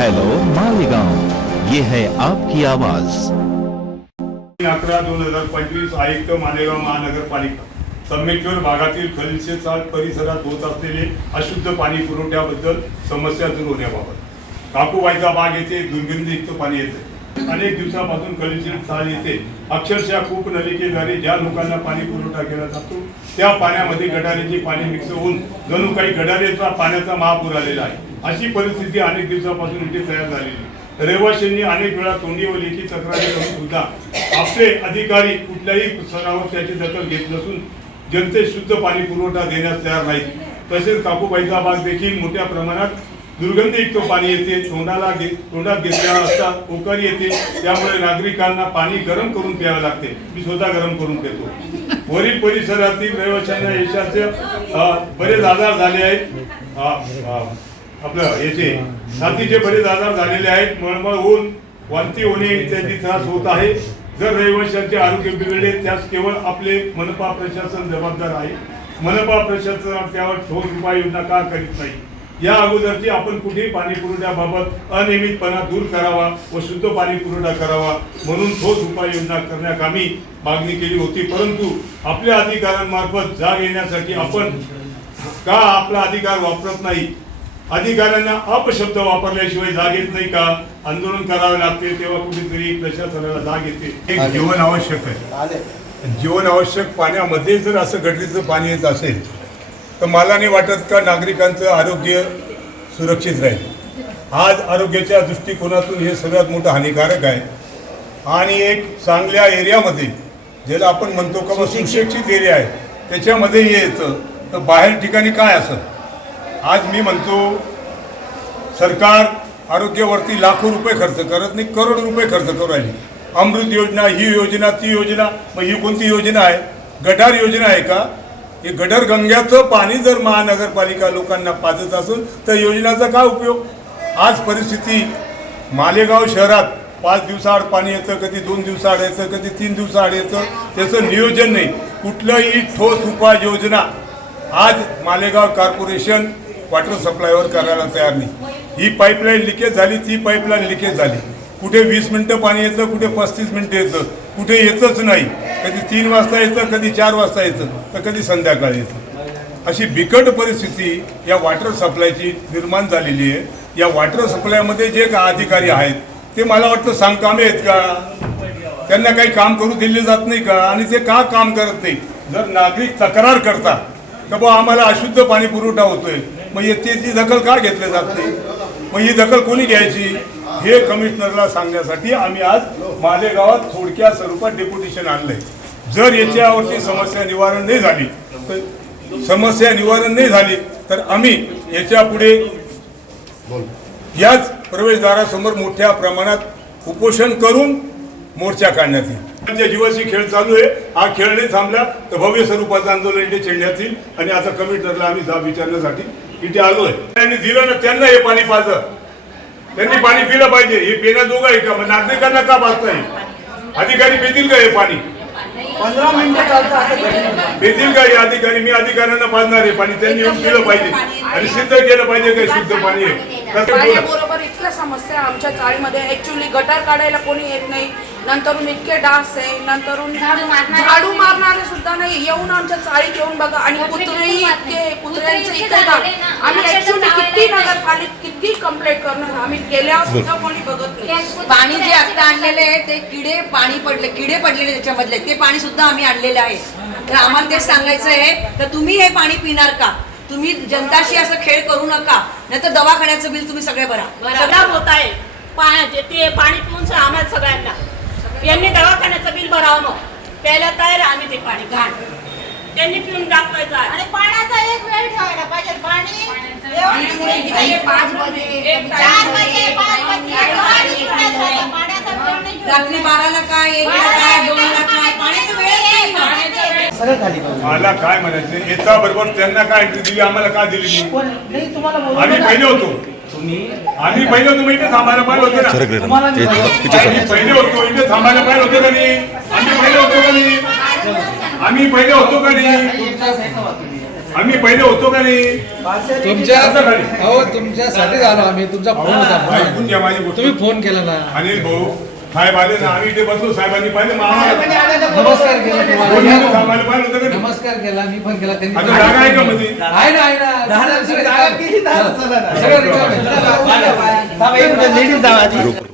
Hello Malegaon ये है आपकी आवाज़. अकरा दोन हजार पंचवीस आयुक्त मालेगाव महानगरपालिका. संमेश्वर भागातील खलशेचा परिसरात होत असलेले अशुद्ध पाणी पुरवठ्याबद्दल समस्या दूर होण्याबाबत. काकूबाईचा भाग येथे दुर्गंधयुक्त पाणी येते. अनेक दिवसापासून कलिशेत चाल येते. अक्षरशः खूप नलिकेद्वारे ज्या लोकांना पाणी पुरवठा केला जातो त्या पाण्यामध्ये गटारीचे पाणी मिक्स होऊन जणू काही गटारेचा पाण्याचा महापूर आलेला आहे. अशी परिस्थिती अनेक दिवसापासून इथे तयार झालेली. रहिवाशांनी अनेक वेळा तोंडीवलीची तक्रारी करून सुद्धा आपले अधिकारी कुठल्याही स्तरावर त्याची दखल घेत नसून जनतेस शुद्ध पाणी पुरवठा देण्यास तयार नाही तसेच काकूबाईचा भाग देखील मोठ्या प्रमाणात दुर्गंधयुक्त पाणी येते तोंडाला घे तोंडात घेतल्या असता ओकारी येते त्यामुळे नागरिकांना पाणी गरम करून प्यावे लागते. मी स्वतः गरम करून पितो. वरील परिसरातील रहिवाशांना यशाचे बरेच आजार झाले आहेत. आपलं याचे साथीचे बरेच आजार झालेले आहेत. मळमळ होऊन वांती होणे इत्यादी त्रास होत आहे. जर रहिवाशांचे आरोग्य बिघडले त्यास केवळ आपले मनपा प्रशासन जबाबदार आहे. मनपा प्रशासन त्यावर ठोस उपाययोजना का करीत नाही? या अगोदरची आपण कुठेही पाणी पुरवठ्याबाबत अनियमितपणा दूर करावा व शुद्ध पाणी पुरवठा करावा म्हणून ठोस उपाययोजना करण्याकामी मागणी केली होती. परंतु आपल्या अधिकाऱ्यांमार्फत जाग येण्यासाठी आपण का आपला अधिकार वापरत नाही? अधिकाऱ्यांना अपशब्द वापरल्याशिवाय जाग येत नाही का? आंदोलन करावे लागते तेव्हा कुठेतरी प्रशासनाला जाग येते. एक जीवन आवश्यक आहे. जीवन आवश्यक पाण्यामध्ये जर असं गटरीचं पाणी येत असेल तर मला नाही वाटत का नागरिकांचं आरोग्य सुरक्षित राहील. आज आरोग्याच्या दृष्टिकोनातून हे सर्वात मोठं हानिकारक आहे. आणि एक चांगल्या एरियामध्ये ज्याला आपण म्हणतो का सुशिक्षित एरिया आहे त्याच्यामध्ये हे येतं. तर बाहेर ठिकाणी काय असं? आज मी म्हणतो सरकार आरोग्यावरती लाखो रुपये खर्च करत नाही करोड रुपये खर्च करू राहिली. अमृत योजना ही योजना ती योजना मग ही कोणती योजना आहे? गटार योजना आहे का? हे गटर गंग्याचं पाणी जर महानगरपालिका लोकांना पाजत असेल तर योजनाचा काय उपयोग? आज परिस्थिती मालेगाव शहरात पाच दिवसाआड पाणी येतं कधी दोन दिवसाआड येतं कधी तीन दिवसाआड येतं त्याचं नियोजन नाही. कुठलंही ठोस उपाययोजना आज मालेगाव कॉर्पोरेशन वॉटर सप्लायवर करायला तयार नाही. ही पाईपलाईन लिकेज झाली ती पाईपलाईन लिकेज झाली. कुठे वीस मिनटं पाणी येतं कुठे पस्तीस मिनटं येतं कुठे येतच नाही. कधी तीन वाजता येतं कधी चार वाजता येतं तर कधी संध्याकाळी येतं. अशी बिकट परिस्थिती या वॉटर सप्लायची निर्माण झालेली आहे. या वॉटर सप्लायमध्ये जे का अधिकारी आहेत ते मला वाटतं सांगकामे आहेत का? त्यांना काही काम करू दिले जात नाही का? आणि ते का काम करत नाही जर नागरिक तक्रार करतात तर बा आम्हाला अशुद्ध पाणी पुरवठा होतोय. मग याची दखल का घेतली जात? नाही मग ही दखल कोणी घ्यायची? हे कमिशनरला सांगण्यासाठी आम्ही आज मालेगावात थोडक्या स्वरूपात डेप्युटेशन आणलंय. जर याच्यावरची समस्या निवारण नाही झाली तर समस्या निवारण नाही झाली तर आम्ही याच्यापुढे याच प्रवेशद्वारासमोर मोठ्या प्रमाणात उपोषण करून मोर्चा काढण्यात येईल. जीवाशी खेळ चालू आहे. हा खेळ नाही थांबला तर भव्य स्वरूपाचं आंदोलन इथे छेडण्यात येईल. आणि आता कमिशनरला आम्ही जाब विचारण्यासाठी इथे आलोय. त्यांनी दिलं ना त्यांना हे पाणी पाजत त्यांनी पाणी पिलं पाहिजे. हे पिण्याजोगं आहे का? नागरिकांना का पाजता येईल अधिकारी पितील का हे पाणी? पंधरा मिनिटं. पितील का हे अधिकारी? मी अधिकाऱ्यांना पाजणार आहे. पाणी त्यांनी येऊन पिलं पाहिजे. आणि सिद्ध केलं पाहिजे काय शुद्ध पाणी आहे. पाण्याबरोबर इतक्या समस्या आमच्या चाळीमध्ये. ऍक्च्युली गटार काढायला कोणी येत नाही. नंतरून इतके डास आहे. नंतरून झाडू मारणारे सुद्धा नाही. येऊन आमच्या चाळीत येऊन बघा. आणि कुत्रेही इतके कुत्र्यांचे इतके डाग आम्ही ऍक्च्युली किती नगरपालिक किती कंप्लेंट करणार? आम्ही गेल्यावर सुद्धा कोणी बघत नाही. पाणी जे आता आणलेले आहे ते किडे पाणी पडले. किडे पडलेले त्याच्यामधले. ते पाणी सुद्धा आम्ही आणलेले आहे. तर आम्हाला तेच सांगायचं आहे तर तुम्ही हे पाणी पिणार का? तुम्ही जनताशी असं खेळ करू नका नाही तर दवाखान्याचं बिल तुम्ही सगळे भरा. खराब होत आहे. पाण्याचे ते पाणी पिऊन आम्हाला सगळ्यांना. यांनी दवाखान्याचं बिल भरावं मग. प्यायला तयार आम्ही ते पाणी घाण. त्यांनी पिऊन दाखवायचं. आणि पाण्याचा एक वेळ ठेवायला पाहिजे. पाणी पाच वाजे, चार वाजे पाच सगळं खाली करू. मला काय म्हणायचं? येता बरोबर त्यांना काय entry दिली आम्हाला का दिली नाही? तुम्हाला बोलवलं आम्ही ना. पहिले होतो. तुम्ही आम्ही पहिले होतो मग इथे थांबायला पाहिजे होते ना. आम्ही पहिले होतो इथे थांबायला पाहिजे होते का नाही? आम्ही पहिले होतो का नाही? आम्ही पहिले होतो का नाही? तुमच्या तुम्ही. आम्ही पहिले होतो का नाही? तुमच्या. अहो तुमच्यासाठी आलो आम्ही. तुमचा फोन ऐकून घ्या होता माझी गोष्ट. तुम्ही फोन केला ना. अनिल भाऊ साहेब आले ना आम्ही इथे बसलो साहेबांनी आम्हाला- नमस्कार केला साहेबांनी पाहिलं होतं का? नमस्कार केला मी पण केला त्यांनी आता जागा आहे का मध्ये आहे ना आहे ना ना. सगळं रिकामं आहे. चला, थांबा, एक मिनिट, लेडीज जावा आधी.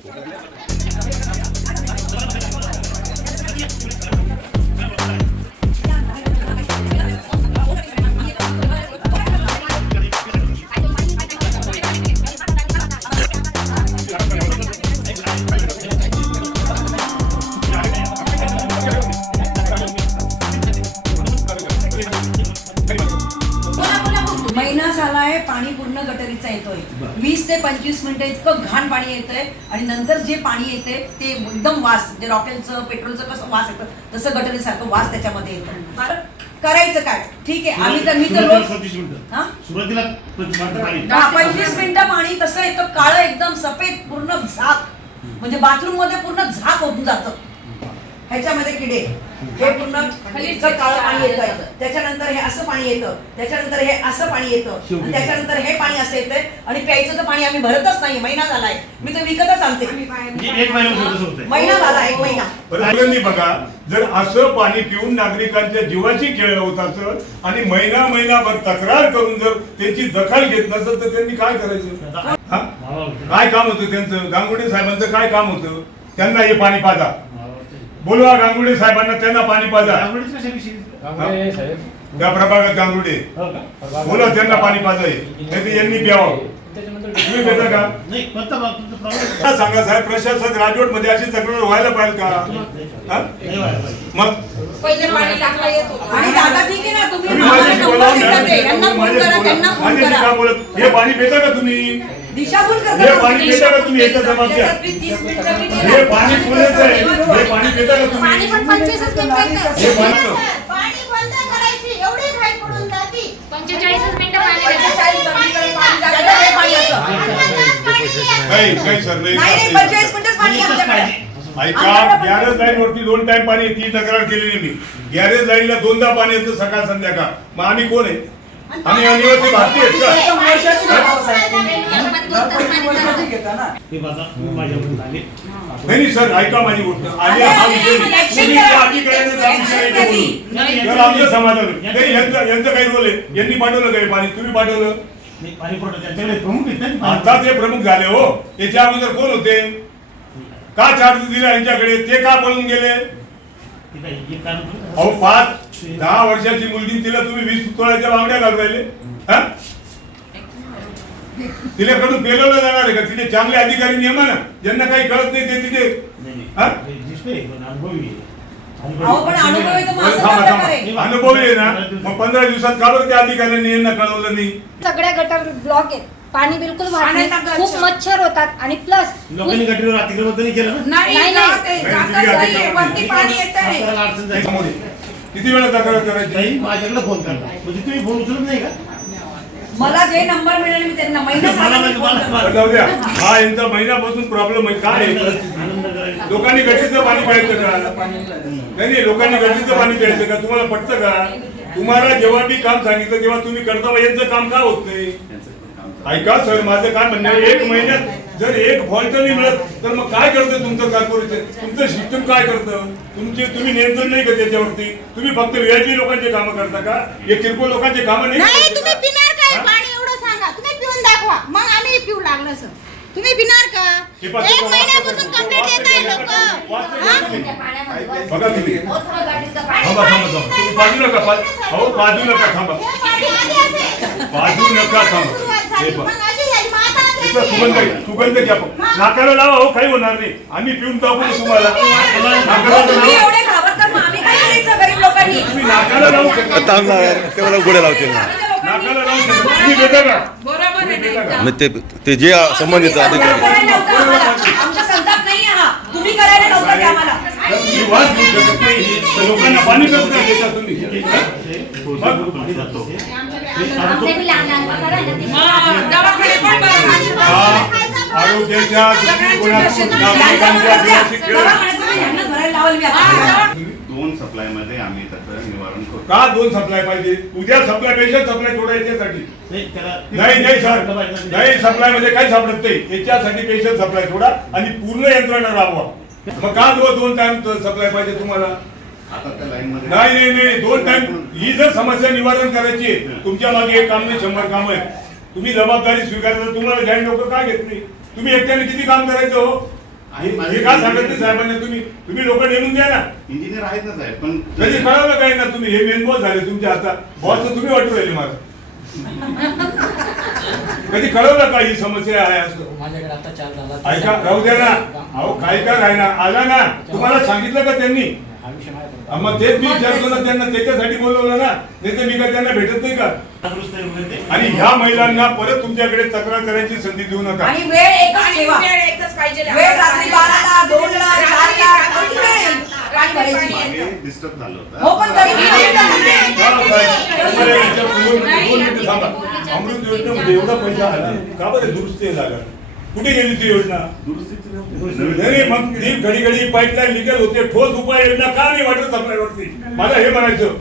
झालाय पाणी पूर्ण गटरीचा येतोय. वीस ते पंचवीस मिनिटं इतकं घाण पाणी येतंय आणि नंतर जे पाणी येते ते एकदम वास जे रॉकेलचं पेट्रोलचं कसं वास येतं तसं गटरीसारखं वास त्याच्यामध्ये येतं? करायचं काय? ठीक आहे. आम्ही तर मी तर रोज? सुरुवातीला पंचवीस मिनिटं पाणी. तसं येतं काळं एकदम सफेद पूर्ण झाक. म्हणजे बाथरूममध्ये पूर्ण झाक होऊन जातं. ह्याच्यामध्ये किडे. हे पूर्ण काळं पाणी येतं याचं. त्याच्यानंतर हे असं पाणी येतं त्याच्यानंतर हे असं पाणी येतं आणि त्याच्यानंतर हे पाणी असं येतंय. आणि प्यायचं तर पाणी आम्ही भरतच नाही महिना झालाय मी तर विकतच आणते. महिना झाला एक महिना. बघा जर असं पाणी पिऊन नागरिकांच्या जीवाची खेळ होत असत आणि महिना महिनाभर तक्रार करून जर त्यांची दखल घेत नसेल तर त्यांनी काय करायचं? हा? काय काम होतं त्यांचं? गांगुडे साहेबांचं काय काम होतं? त्यांना हे पाणी पाजा. बोलवा गांगुडे साहेबांना त्यांना पाणी पाजा. साहेब. त्या प्रभागात गांगुडे हो बोला त्यांना पाणी पाजा नाही तर यांनी प्यावं. तुम्ही पेता का? नाही सांगा साहेब प्रशासन राजवटमध्ये अशी तक्रार व्हायला पाहिजे का? हा? नाही व्हायला पाहिजे. मग? पहिले पाणी टाकलं येत होतं. आणि दादा ठीक आहे ना तुम्ही तुम्ही आम्हाला माझ्याशी बोला, का बोलत? हे पाणी पिता का तुम्ही? दिशाभूल हे पाणी? पिता का तुम्ही हे पाणी पुरेच आहे. हे पाणी पिता का तुम्ही? पाणी पण पंचवीसच मिनिटं. हे पाणी पाणी बंद करायची एवढी घाई पडून जाती. पंचेचाळीसच मिनिटं. हे सर नाही. ऐका गॅरेज लाईन वरती दोन टाइम पाणी येते ही तक्रार केलेली मी. गॅरेज लाईनला दोनदा पाणी येतं सकाळ संध्याकाळ. मग आम्ही कोण आहे? आम्ही अनिवासी भारतीय आहेत का? नाही सर ऐका माझी गोष्ट. आधी हा विषय नाही. तुम्ही त्या अधिकाऱ्याने जा विषय इथे बोलू. तर आमचं समाधान. होईल. नाही, यांचं काही आहे. यांनी पाठवलं काही पाणी? तुम्ही पाठवलं? आता ते प्रमुख झाले हो. याच्या अगोदर कोण होते? का चार्ज दिला यांच्याकडे? ते का पळून गेले. अहो पाच दहा वर्षाची मुलगी तिला तुम्ही वीस तोळ्याच्या बांगड्या घालून राहिले. हा? तिच्याकडून पेलवलं जाणार आहे का? तिथे चांगले अधिकारी नेमा ना. ज्यांना काही कळत नाही ते तिथे हा? अनुभवी आहे. ना. मग पंधरा दिवसात त्या अधिकाऱ्यांनी यांना कळवलं नाही? सगळ्या गटर ब्लॉक आहेत. पाणी बिलकुल खूप. मच्छर होतात. आणि प्लस लोकांनी गटरीवर अतिक्रमण नाही केलं. किती वेळा तक्रार करायची? माझ्याकडे फोन करता. म्हणजे तुम्ही फोन उचलत नाही का? मला जे नंबर मिळाले मी त्यांना महिना म्हणजे हा यांचा महिन्यापासून प्रॉब्लेम आहे. काय लोकांनी गटरीचं पाणी प्यायचं का? नाही नाही लोकांनी गटरीचं पाणी प्यायचं का? तुम्हाला पटतं का? तुम्हाला जेव्हा मी काम सांगितलं तेव्हा तुम्ही करता यांचं काम का होत नाही? ऐका सर माझं काय म्हणणं एक महिन्यात जर एक फॉल्ट नाही मिळत तर मग काय करतं तुमचं कॉर्पोरेशन तुमचं सिस्टम काय करतं? तुमचे तुम्ही नियंत्रण नाही का त्याच्यावरती? तुम्ही फक्त व्याजी लोकांचे कामं करता का? हे किरकोळ लोकांचे कामं नाही तुम्ही हा? पाणी एवढं सांगा. तुम्ही पिऊन दाखवा. मग आम्ही पिऊ लागलं सर तुम्ही पिणार का? हे एक महिन्यापासून वाचतं- कंप्लेंट येत आहे वाचतं- लोक. वाचतं- त्या पाण्यामध्ये बघा तुम्ही. बहुत थोडं गाडीचं थांबा पाणी थांबा थांबा. तुम्ही बाजू नका अहो बाजू नका थांबा. बाजू नका थांबा. हे पहा. सुगंध सुगंध घ्या. पण. नाकाला लावा. हो काही होणार नाही. आम्ही पिऊन टाकू ना तुम्हाला. नाकाला तुम्ही लावा. एवढे घाबरतात मग आम्ही काय करायचं गरीब लोकांनी? तुम्ही नाकाला लावू शकता मला गोड्या लावतील नाकाला लावू शकता तुम्ही देता का बरोबर आहे देता का? मग ते ते जे संबंधित अधिकारी करायला नव्हतं आम्हाला. आमचा संताप नाही हा तुम्ही करायला नव्हतं ते आम्हाला तुम्ही वाद घेऊ शकत नाही तर लोकांना पाणी कसं काय देता तुम्ही हा? पाणी जातो आमचे बी लहान लहान मुलं आहे ना ते. मग दवाखाने पण बरं. हा आरोग्याच्या दृष्टिकोनातून नागरिकांच्या खेळ दवाखान्याचं दोन सप्लायमध्ये आम्ही त्याचं निवारण करतो. का दोन सप्लाय पाहिजे? उद्या सप्लाय पेशंट सप्लाय थोडा याच्यासाठी. नाही, नाही नाही सर नाही. सप्लायमध्ये काही सापडत नाही. याच्यासाठी पेशंट सप्लाय थोडा आणि पूर्ण यंत्रणा राबवा. मग का दोन टाइम सप्लाय पाहिजे तुम्हाला? आता त्या लाईन मध्ये नाही नाही नाही दोन टाइम ही जर समस्या निवारण करायची आहे तुमच्या मागे एक काम नाही शंभर काम आहेत. तुम्ही जबाबदारी स्वीकारता तुम्हाला जॉईन लोक का घेत नाही? तुम्ही एकट्याने किती काम करायचं हो? हे हे का सांगत नाही साहेबांना? तुम्ही तुम्ही लोक नेमून द्या ना. इंजिनियर आहेत ना साहेब पण कधी कळवलं काय ना तुम्ही? हे मेन बॉस झाले तुमच्या हातात बॉस तर तुम्ही वाटू राहिले मला. कधी कळवलं का ही समस्या आहे? असं माझ्याकडे आता चार झाला. ऐका राहू द्या ना. अहो काय काय राहिना आला ना. तुम्हाला सांगितलं का त्यांनी? हा मग तेच मी विचारतो ना त्यांना त्याच्यासाठी बोलवलं ना. नाही तर मी काय त्यांना भेटत नाही का? आहे. आणि ह्या महिलांना परत तुमच्याकडे तक्रार करायची संधी देऊ नका. आणि वेळ एकच आणि ठेवा. वेळ एकच पाहिजे वेळ रात्री बाराला दोनला चारला कोणती वेळ? पाणी भरायची पाणी डिस्टर्ब झालं होतं. हो पण तरी किती मिनिटं झाले? साहेब, तुम्हाला याच्या दोन दोन मिनिटं थांबा. अमृत योजनेमध्ये एवढा पैसा आला. का बरं दुरुस्ती झाला कुठे गेली ती योजना? दुरुस्तीची नाही. मग ती घडी घडी पाईपलाईन लिकेज होते. ठोस उपाययोजना का नाही वाटत सप्लायवरती मला हे म्हणायचं.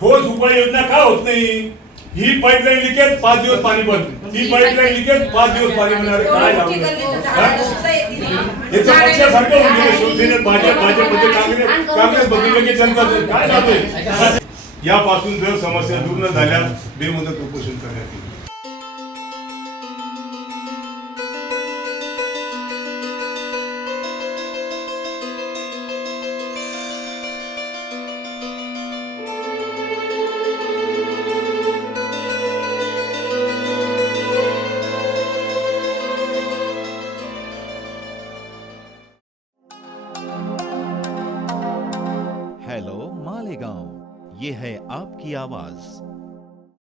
ठोस उपाययोजना का होत नाही? ही पाईपलाईन लिकेज पाच दिवस पाणी बंद. ही पाईपलाईन लिकेज पाच दिवस पाणी बंद अरे काय? याचं पक्षासारखं होऊन गेलं. शिवसेनेत भाजप भाजपमध्ये काँग्रेस. काँग्रेस बघितलं की जनता. काय लावलंय यापासून जर समस्या दूर न झाल्यास बेमुदत उपोषण करण्यात येईल. की आवाज.